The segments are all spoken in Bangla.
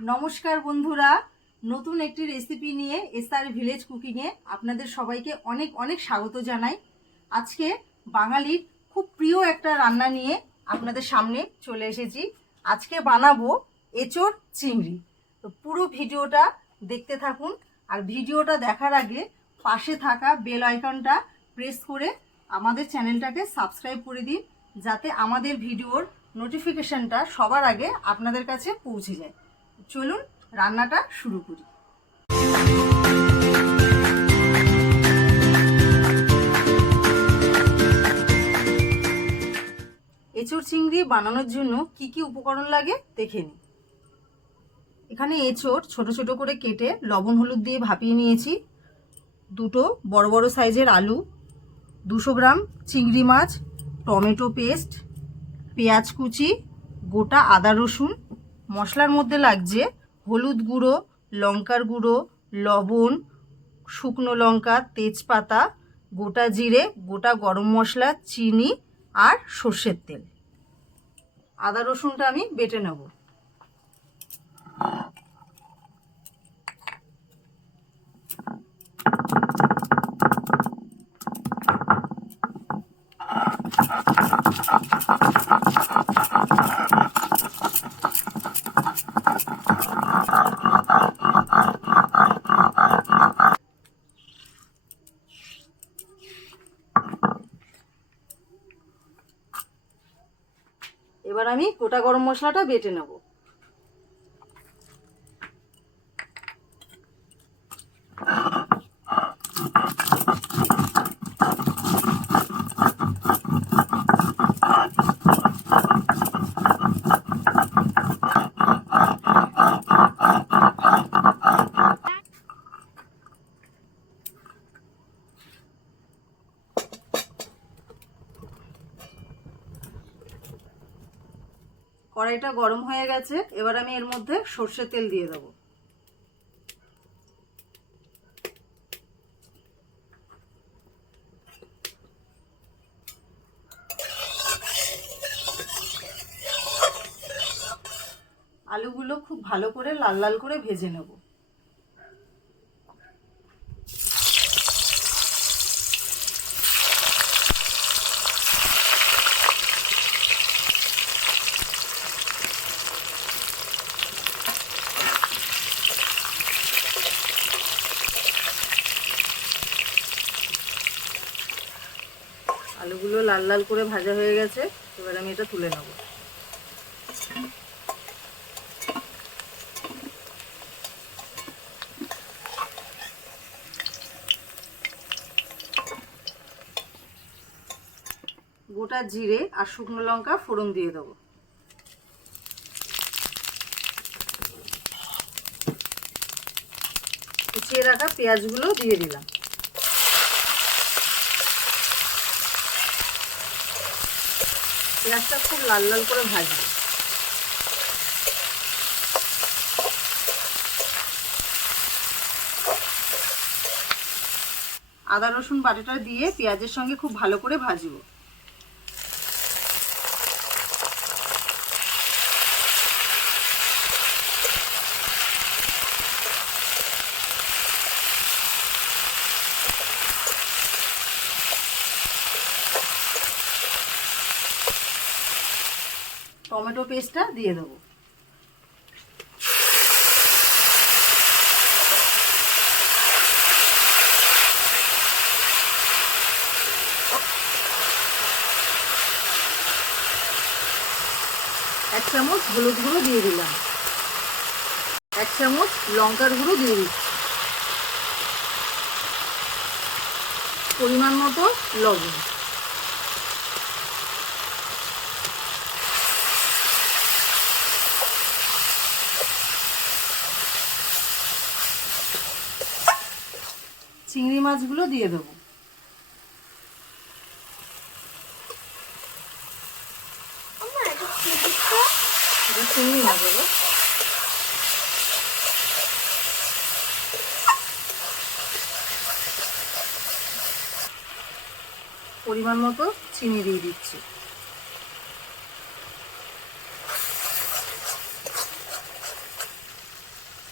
নমস্কার বন্ধুরা, নতুন একটি রেসিপি নিয়ে এসআর ভিলেজ কুকিংয়ে আপনাদের সবাইকে অনেক অনেক স্বাগত জানাই। আজকে বাঙালির খুব প্রিয় একটা রান্না নিয়ে আপনাদের সামনে চলে এসেছি। আজকে বানাবো এঁচোড় চিংড়ি। তো পুরো ভিডিওটা দেখতে থাকুন, আর ভিডিওটা দেখার আগে পাশে থাকা বেল আইকনটা প্রেস করে আমাদের চ্যানেলটাকে সাবস্ক্রাইব করে দিন, যাতে আমাদের ভিডিওর নোটিফিকেশনটা সবার আগে আপনাদের কাছে পৌঁছে যায়। চলুন রান্নাটা শুরু করি। এঁচোড় চিংড়ি বানানোর জন্য কি কি উপকরণ লাগে দেখে নিই। এখানে এঁচোড় ছোট ছোট করে কেটে লবণ হলুদ দিয়ে ভাপিয়ে নিয়েছি, দুটো বড় বড় সাইজের আলু, 200 গ্রাম চিংড়ি মাছ, টমেটো পেস্ট, পেঁয়াজ কুচি, গোটা আদা রসুন। মশলার মধ্যে লাগছে হলুদ গুঁড়ো, লঙ্কার গুঁড়ো, লবণ, শুকনো লঙ্কা, তেজপাতা, গোটা জিরে, গোটা গরম মশলা, চিনি আর সর্ষের তেল। আদা রসুনটা আমি বেটে নেব। এবার আমি গোটা গরম মশলাটা বেটে নেব। কড়াইটা গরম হয়ে গেছে, এবার আমি এর মধ্যে সর্ষের তেল দিয়ে দেবো। আলুগুলো খুব ভালো করে লাল লাল করে ভেজে নেব। আলুগুলো লাল লাল করে ভাজা হয়ে গেছে, এবার আমি এটা তুলে নেব। গোটা জিরে আর শুকনো লঙ্কা ফোড়ন দিয়ে দেবো। কুচিয়ে রাখা পেঁয়াজগুলো দিয়ে দিলাম। পেঁয়াজটা খুব লাল লাল করে ভাজবো। আদা রসুন বাটাটা দিয়ে পেঁয়াজের সঙ্গে খুব ভালো করে ভাজবো। টমেটো পেস্টটা দিয়ে দেবো। এক চামচ হলুদ গুঁড়ো দিয়ে দিলাম, 1 চামচ লঙ্কার গুঁড়ো দিয়ে দিচ্ছি, পরিমাণ মতো লবণ। চিংড়ি মাছগুলো দিয়ে দেবো। চিংড়ি মাছ দেবো। পরিমাণ মতো চিনি দিয়ে দিচ্ছি।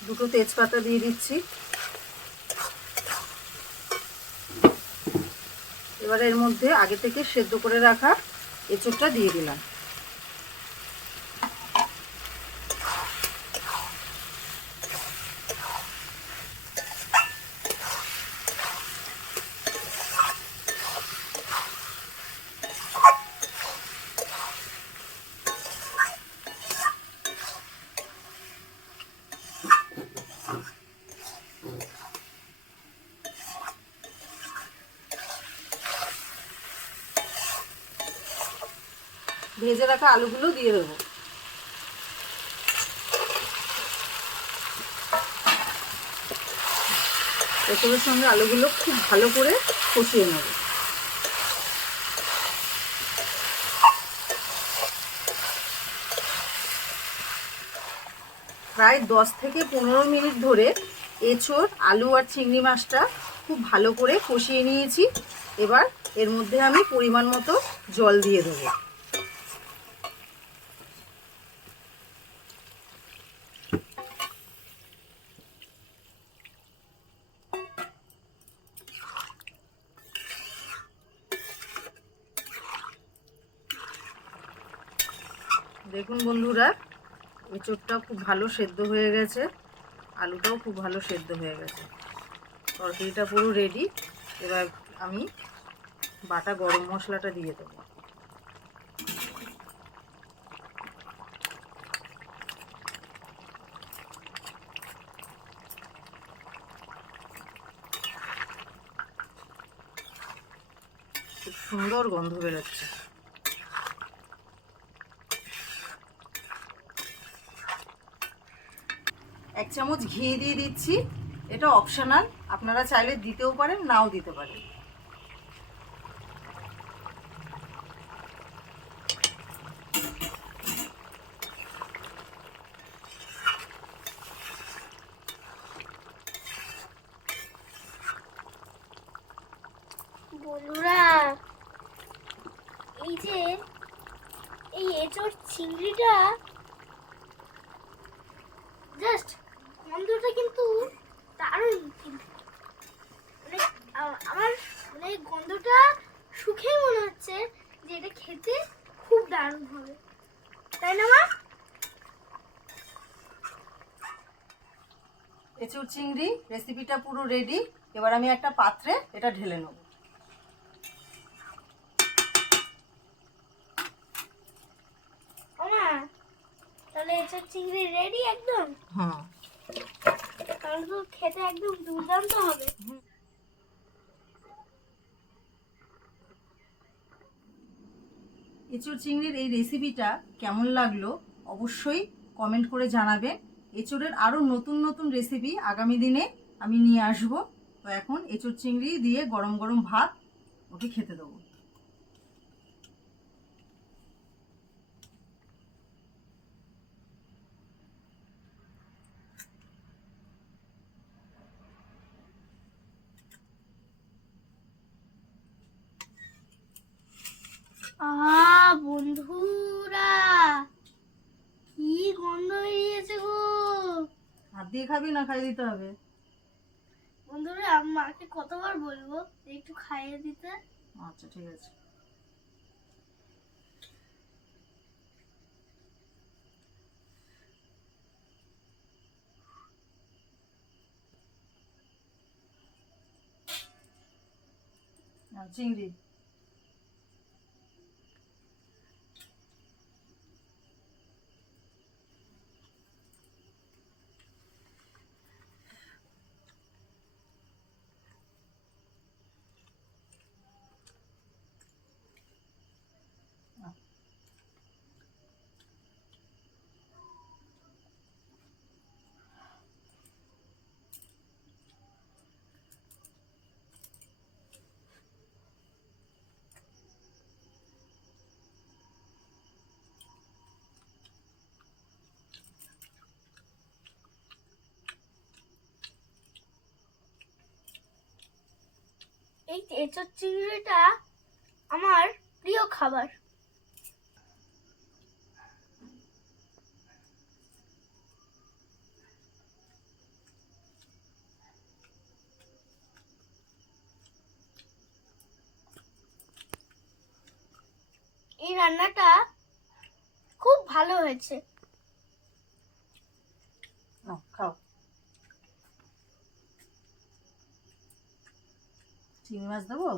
দুটো তেজপাতা দিয়ে দিচ্ছি। এবার এর মধ্যে আগে থেকে সেদ্ধ করে রাখা এঁচোড়টা দিয়ে দিলাম। ভেজে রাখা আলুগুলো দিয়ে দেবো। এঁচোড়ের সঙ্গে আলুগুলো খুব ভালো করে কষিয়ে নেব। প্রায় 10 থেকে 15 মিনিট ধরে এঁচোড়, আলু আর চিংড়ি মাছটা খুব ভালো করে কষিয়ে নিয়েছি। এবার এর মধ্যে আমি পরিমাণ মতো জল দিয়ে দেবো। দেখুন বন্ধুরা, এঁচোড়টা খুব ভালো সেদ্ধ হয়ে গেছে, আলুটাও খুব ভালো সেদ্ধ হয়ে গেছে, তরকারিটা পুরো রেডি। এবার আমি বাটা গরম মশলাটা দিয়ে দেবো। খুব সুন্দর গন্ধ বেরোচ্ছে। এক চামচ ঘি দিয়ে দিচ্ছি, এটা অপশনাল, আপনারা চাইলে দিতেও পারেন, নাও দিতে পারেন। বন্ধুরা, এই যে এই এঁচোড় চিংড়িটা জাস্ট গন্ধটা কিন্তু দারুণ। কিন্তু আমার মানে গন্ধটা শুকেই মনে হচ্ছে যে এটা খেতে খুব দারুণ হবে, তাই না মা? এঁচোড় চিংড়ি রেসিপিটা পুরো রেডি। এবার আমি একটা পাত্রে এটা ঢেলে নেব। তাহলে এঁচোড় চিংড়ি রেডি একদম। হ্যাঁ, তাহলে তো খেতে একদম দুর্দান্ত হবে। এঁচোড় চিংড়ির এই রেসিপিটা কেমন লাগলো অবশ্যই কমেন্ট করে জানাবেন। এঁচোড়ের আরও নতুন নতুন রেসিপি আগামী দিনে আমি নিয়ে আসব। তো এখন এঁচোড় চিংড়ি দিয়ে গরম গরম ভাত ওকে খেতে দেবো। বন্ধুরা, কি গন্ধ বেরিয়েছে গো! হাত দিয়ে খাবি না খাইয়ে দিতে হবে? বন্ধুরা, মাকে কতবার বলবো একটু খাইয়ে দিতে? আচ্ছা ঠিক আছে। চিংড়ি এই এঁচোড় চিংড়িটা আমার প্রিয় খাবার। এই রান্নাটা খুব ভালো হয়েছে। খাও। চিংড়ি মাছ দেবো?